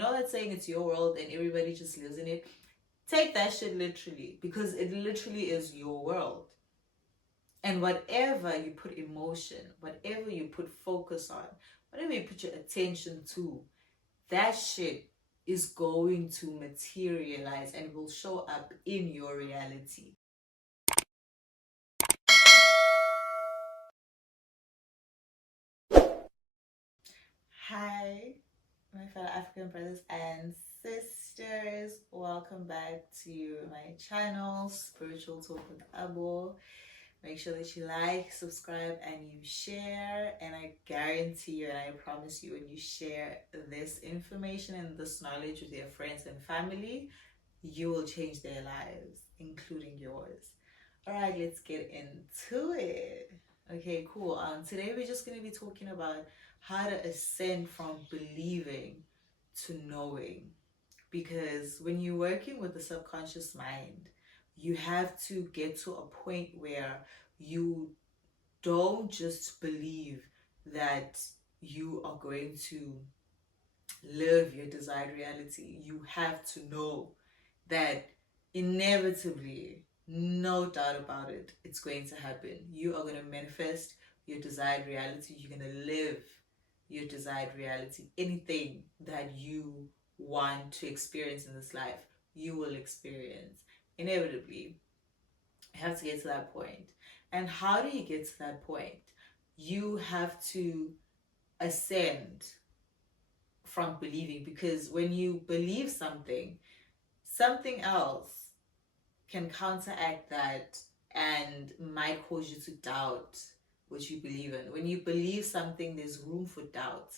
That saying it's your world and everybody just lives in it. Take that shit literally, because it literally is your world. And whatever you put emotion, whatever you put focus on, whatever you put your attention to, that shit is going to materialize and will show up in your reality. Hi, my fellow African brothers and sisters. Welcome back to my channel, Spiritual Talk with Abo. Make sure that you like, subscribe, and you share. And I guarantee you and I promise you, when you share this information and this knowledge with your friends and family, you will change their lives, including yours. All right, let's get into it. Okay, cool. Today we're just going to be talking about how to ascend from believing to knowing. Because when you're working with the subconscious mind, you have to get to a point where you don't just believe that you are going to live your desired reality. You have to know that inevitably, no doubt about it, it's going to happen. You are going to manifest your desired reality. You're going to live your desired reality. Anything that you want to experience in this life, you will experience. Inevitably, you have to get to that point. And how do you get to that point? You have to ascend from believing, because when you believe something, something else can counteract that and might cause you to doubt what you believe in. When you believe something, there's room for doubt,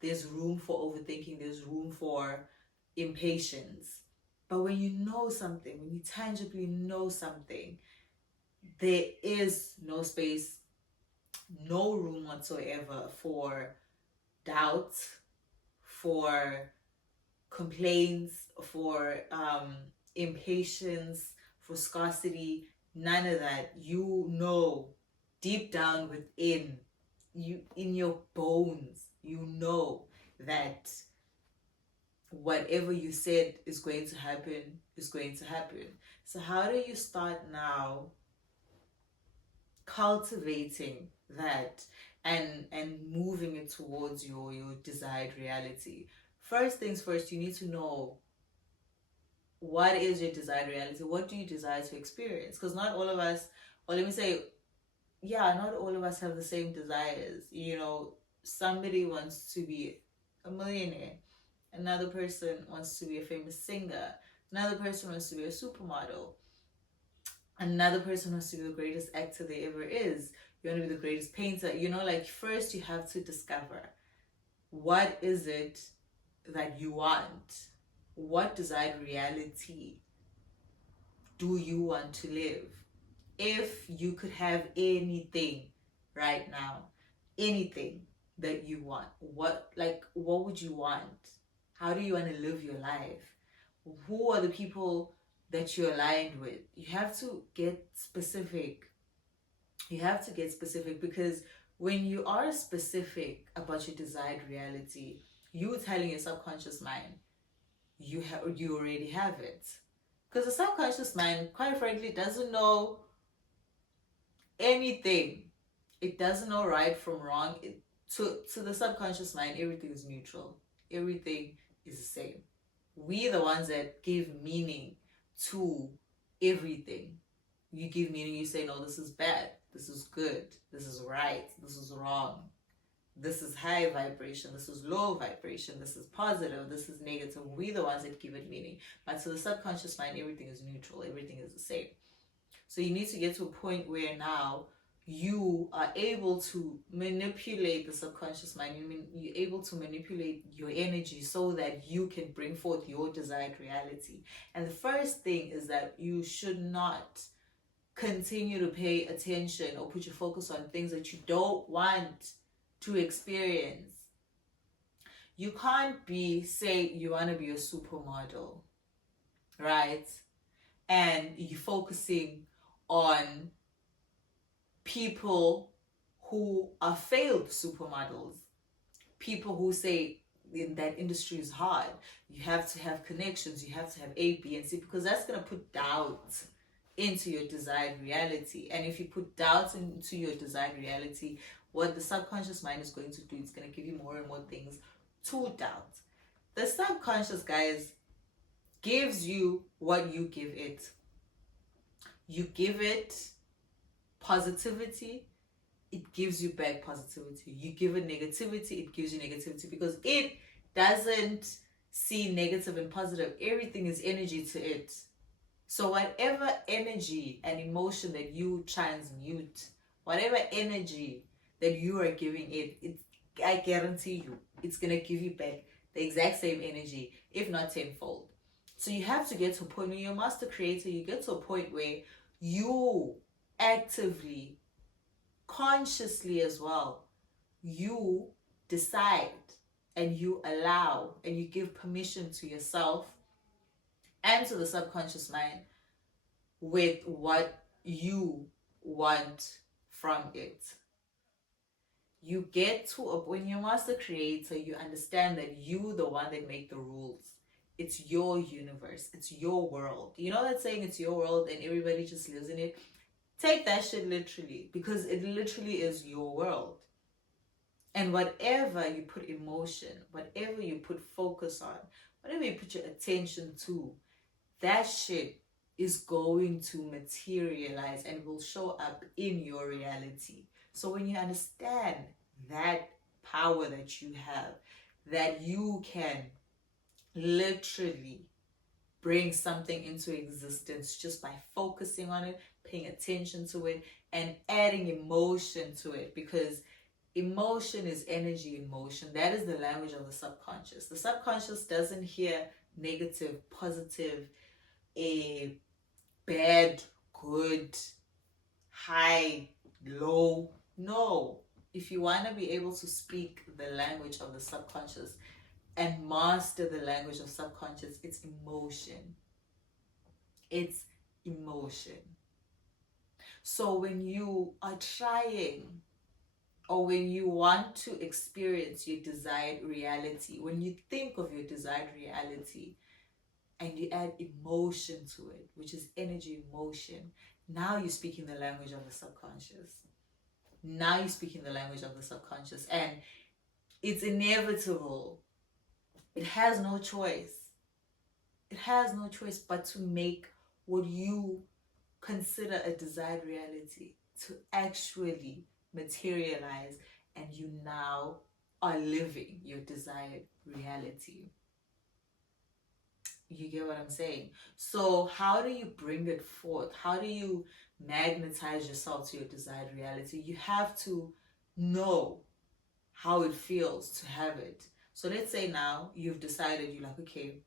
there's room for overthinking, there's room for impatience. But when you know something, when you tangibly know something, there is no space, no room whatsoever for doubt, for complaints, for impatience, for scarcity. None of that. You know, deep down within you, in your bones, you know that whatever you said is going to happen is going to happen. So how do you start now cultivating that and moving it towards your desired reality? First things first, you need to know, what is your desired reality? What do you desire to experience? Because not all of us, or let me say, yeah, not all of us have the same desires. Somebody wants to be a millionaire, another person wants to be a famous singer, another person wants to be a supermodel, another person wants to be the greatest actor there ever is. You want to be the greatest painter. First you have to discover, what is it that you want? What desired reality do you want to live? If you could have anything right now, anything that you want, what would you want? How do you want to live your life? Who are the people that you're aligned with? You have to get specific. Because when you are specific about your desired reality, you telling your subconscious mind, you already have it. Because the subconscious mind, quite frankly, doesn't know anything. It doesn't know right from wrong. To the subconscious mind, everything is neutral. Everything is the same. We are the ones that give meaning to everything. You give meaning, you say, no, this is bad, this is good, this is right, this is wrong, this is high vibration, this is low vibration, this is positive, this is negative. We're the ones that give it meaning. But to the subconscious mind, everything is neutral, everything is the same. So you need to get to a point where now you are able to manipulate the subconscious mind. You're able to manipulate your energy so that you can bring forth your desired reality. And the first thing is that you should not continue to pay attention or put your focus on things that you don't want to experience. You can't say you want to be a supermodel, right? And you're focusing on people who are failed supermodels, people who say in that industry is hard. You have to have connections, you have to have A, B, and C, because that's going to put doubt into your desired reality. And if you put doubt into your desired reality, what the subconscious mind is going to do, it's going to give you more and more things to doubt. The subconscious, guys, gives you what you give it. You give it positivity, it gives you back positivity. You give it negativity, it gives you negativity, because it doesn't see negative and positive. Everything is energy to it. So whatever energy and emotion that you transmute, whatever energy that you are giving it, I guarantee you, it's going to give you back the exact same energy, if not tenfold. So you have to get to a point when you're a master creator, you get to a point where you actively, consciously as well, you decide and you allow and you give permission to yourself and to the subconscious mind with what you want from it. You get to when you're master creator, you understand that you the one that make the rules. It's your universe, it's your world. You know that saying, it's your world and everybody just lives in it? Take that shit literally, because it literally is your world. And whatever you put emotion, whatever you put focus on, whatever you put your attention to, that shit is going to materialize and will show up in your reality. So when you understand that power that you have, that you can literally bring something into existence just by focusing on it, paying attention to it, and adding emotion to it, because emotion is energy in motion. That is the language of the subconscious. The subconscious doesn't hear negative, positive, a bad, good, high, low. No. If you want to be able to speak the language of the subconscious and master the language of subconscious, it's emotion. It's emotion. So when you are trying, or when you want to experience your desired reality, when you think of your desired reality and you add emotion to it, which is energy in motion, now you're speaking the language of the subconscious. Now you're speaking the language of the subconscious, and it's inevitable. It has no choice. It has no choice but to make what you consider a desired reality to actually materialize, and you now are living your desired reality. You get what I'm saying? So how do you bring it forth? How do you magnetize yourself to your desired reality? You have to know how it feels to have it. So let's say now you've decided, you're like, okay,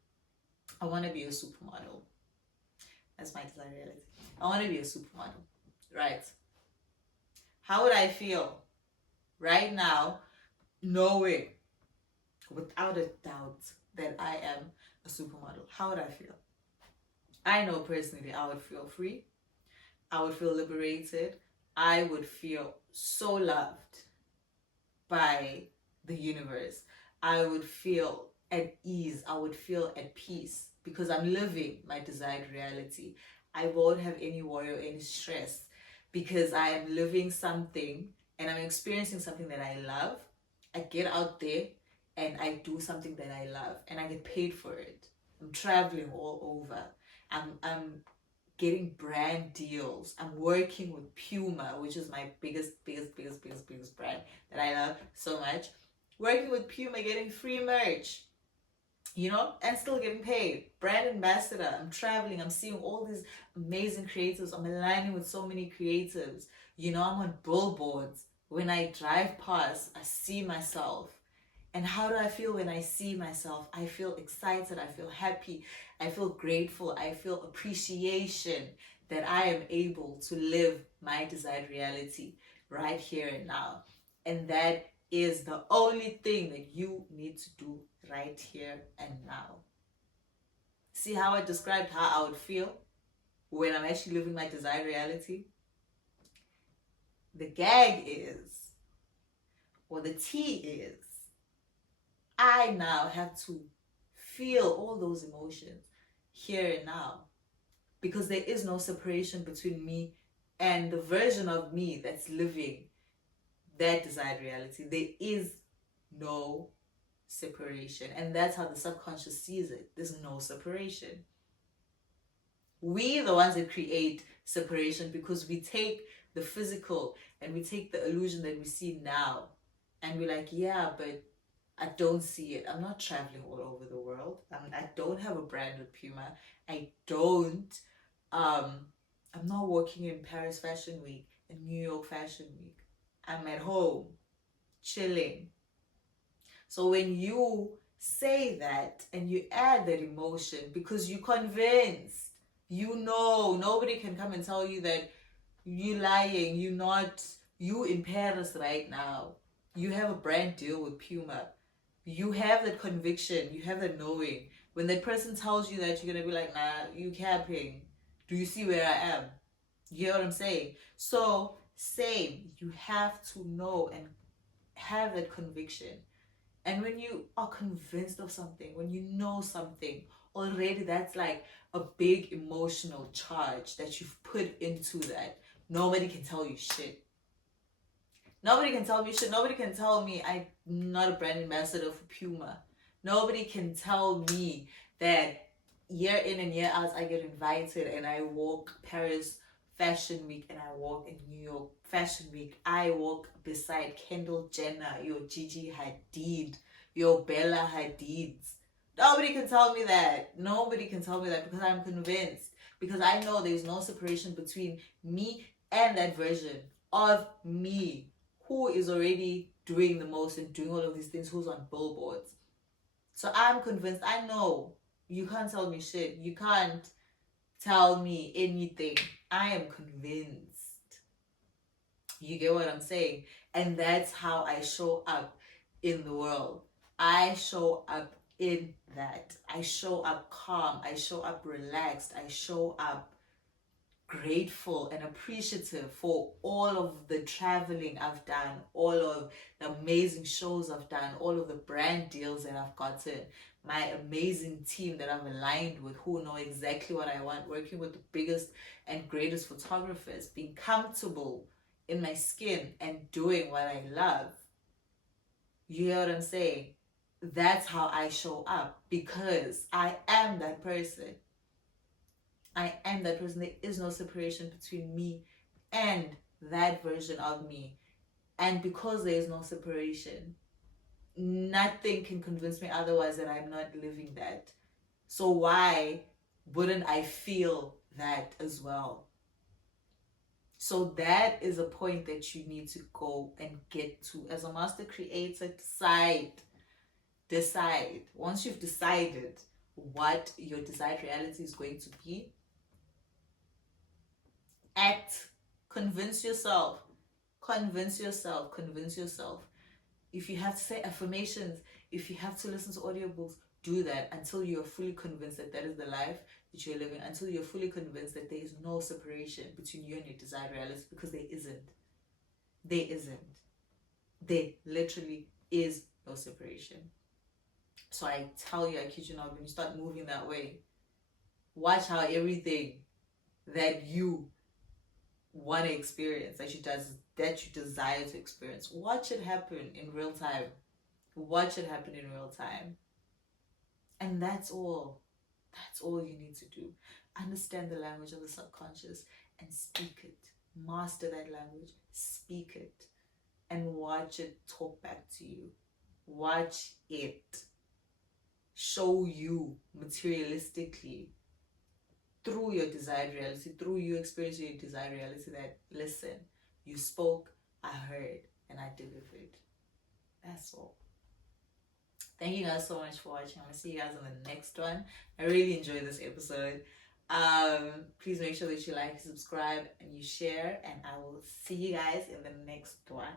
I want to be a supermodel. That's my desired reality. I want to be a supermodel, right? How would I feel right now knowing without a doubt that I am a supermodel? How would I feel? I know personally I would feel free. I would feel liberated. I would feel so loved by the universe. I would feel at ease. I would feel at peace because I'm living my desired reality. I won't have any worry or any stress because I am living something and I'm experiencing something that I love. I get out there and I do something that I love and I get paid for it. I'm traveling all over. I'm getting brand deals. I'm working with Puma, which is my biggest brand that I love so much. Working with Puma, getting free merch, you know, and still getting paid. Brand ambassador. I'm traveling. I'm seeing all these amazing creatives. I'm aligning with so many creatives. You know, I'm on billboards. When I drive past, I see myself. And how do I feel when I see myself? I feel excited. I feel happy. I feel grateful. I feel appreciation that I am able to live my desired reality right here and now. And that is the only thing that you need to do right here and now. See how I described how I would feel when I'm actually living my desired reality? The gag is, or the tea is, I now have to feel all those emotions here and now, because there is no separation between me and the version of me that's living that desired reality. There is no separation, and that's how the subconscious sees it. There's no separation. We the ones that create separation, because we take the physical and we take the illusion that we see now, and we're like, yeah, but I don't see it. I'm not traveling all over the world. I don't have a brand with Puma. I don't. I'm not working in Paris Fashion Week and New York Fashion Week. I'm at home, chilling. So when you say that and you add that emotion, because you're convinced, you know, nobody can come and tell you that you're lying. You're not. You in Paris right now. You have a brand deal with Puma. You have that conviction. You have that knowing. When that person tells you that, you're gonna be like, nah, you capping. Do you see where I am? You know what I'm saying? So same. You have to know and have that conviction. And when you are convinced of something, when you know something, already that's like a big emotional charge that you've put into that. Nobody can tell you shit. Nobody can tell me shit. Nobody can tell me I'm not a brand ambassador for Puma. Nobody can tell me that year in and year out I get invited and I walk Paris Fashion Week and I walk in New York Fashion Week. I walk beside Kendall Jenner, your Gigi Hadid, your Bella Hadids. Nobody can tell me that. Nobody can tell me that, because I'm convinced. Because I know there's no separation between me and that version of me who is already doing the most and doing all of these things, who's on billboards. So I'm convinced. I know. You can't tell me shit. You can't tell me anything. I am convinced. You get what I'm saying? And that's how I show up in the world. I show up in that. I show up calm. I show up relaxed. I show up grateful and appreciative for all of the traveling I've done, all of the amazing shows I've done, all of the brand deals that I've gotten, my amazing team that I've aligned with, who know exactly what I want, working with the biggest and greatest photographers, being comfortable in my skin and doing what I love. You hear what I'm saying? That's how I show up, because I am that person. I am that person. There is no separation between me and that version of me. And because there is no separation, nothing can convince me otherwise that I'm not living that. So why wouldn't I feel that as well? So that is a point that you need to go and get to. As a master creator, decide. Once you've decided what your desired reality is going to be, act. Convince yourself. If you have to say affirmations, if you have to listen to audiobooks, do that until you're fully convinced that that is the life that you're living, until you're fully convinced that there is no separation between you and your desired reality, because there isn't. There literally is no separation. So I tell you, I kid you not, when you start moving that way, watch how everything that you want to experience, that you desire to experience, watch it happen in real time. And that's all you need to do. Understand the language of the subconscious and speak it. Master that language, speak it, and watch it talk back to you. Watch it show you materialistically through your desired reality, through you experiencing your desired reality, that listen, you spoke, I heard, and I delivered. That's all. Thank you guys so much for watching. I'm gonna see you guys on the next one. I really enjoyed this episode. Please make sure that you like, subscribe, and you share, and I will see you guys in the next one.